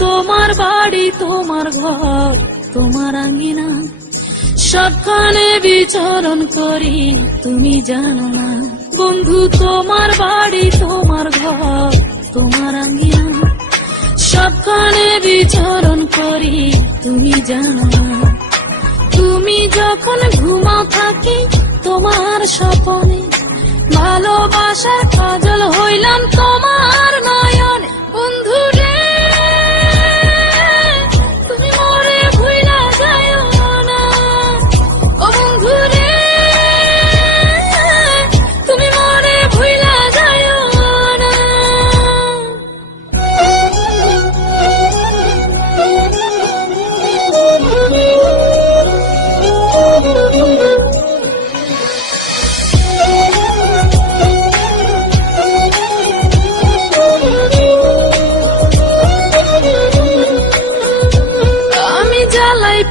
তোমার বাড়ি, তোমার ঘর, তোমার আঙ্গিনা, সবখানে বিচরণ করি, তুমি জানো না। বন্ধু তোমার বাড়ি, তোমার ঘর, তোমার আঙ্গিনা, সবখানে বিচরণ করি, তুমি জানো না। তুমি যখন ঘুমাও থাকি তোমার স্বপনে, ভালোবাসার কাজল হইলাম তোমার নয়নে। বন্ধু রে তুমি মরে ভুইলা যাইও না, ও বন্ধু রে তুমি মরে ভুইলা যাইও না।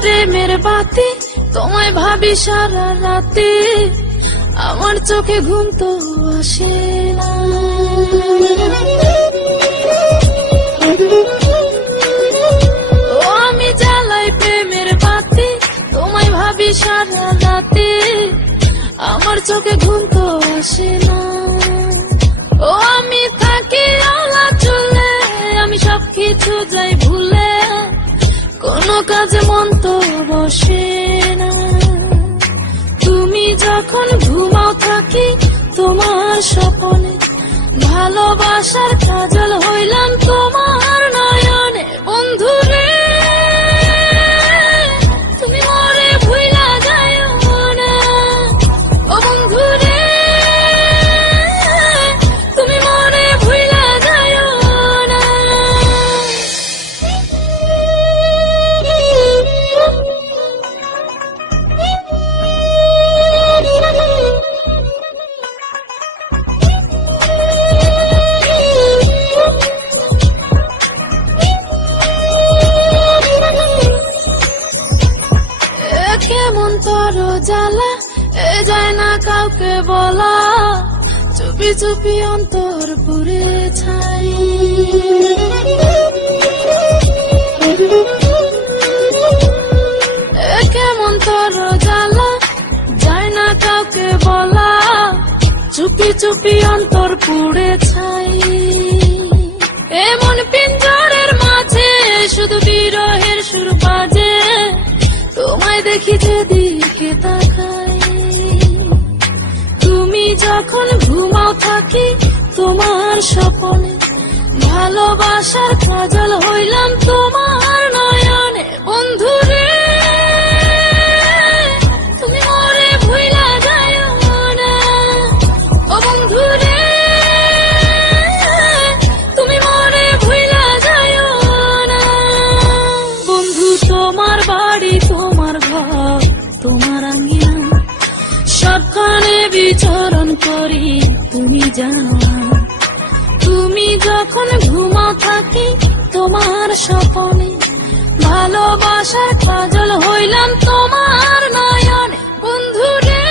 প্রেমের বাতি তোমায় ভাবি সারা রাতে, আমার চোখে ঘুম তো আসে না। ও আমি জ্বালাই প্রেমের বাতি তোমায় ভাবি সারা রাতে, আমার চোখে ঘুম তো আসে না। ও আমি থাকি আলা চুলে, আমি সবকিছু যাই ভুলে, কোনো কাজে মন তো বসে না। তুমি যখন ঘুমাও থাকি তোমার স্বপনে, ভালোবাসার কাজল হইলাম তোমার নয়নে। বন্ধু রে তুমি মরে ভুইলা যাইও না, ও বন্ধু রে তুমি মরে ভুইলা যাইও না। কেমন তোর জ্বালা এ যায় না কাউকে বলা, চুপি চুপি অন্তর পুরে ছাই। কেমন তোর জ্বালা যায় না কাউকে বলা, চুপি চুপি অন্তর পুড়ে ছাই। এমন পিঞ্জরের মাঝে শুধু বিরহের সুর বাজে, তোমায় দেখি যেদিকে তাকাই। তুমি যখন ঘুমাও থাকি তোমার স্বপনে, ভালোবাসার কাজল হইলাম তোমার নয়নে। বন্ধু রে তুমি মরে ভুইলা যাইও না, ও বন্ধু রে তুমি মরে ভুইলা যাইও না। বন্ধু তোমার বাড়ি, তোমার ঘর, তোমার আঙ্গিনা, সবখানে বিচরণ করি, তুমি জানো না। তুমি যখন ঘুমাও থাকি তোমার স্বপনে, ভালোবাসার কাজল হইলাম তোমার নয়নে। বন্ধু রে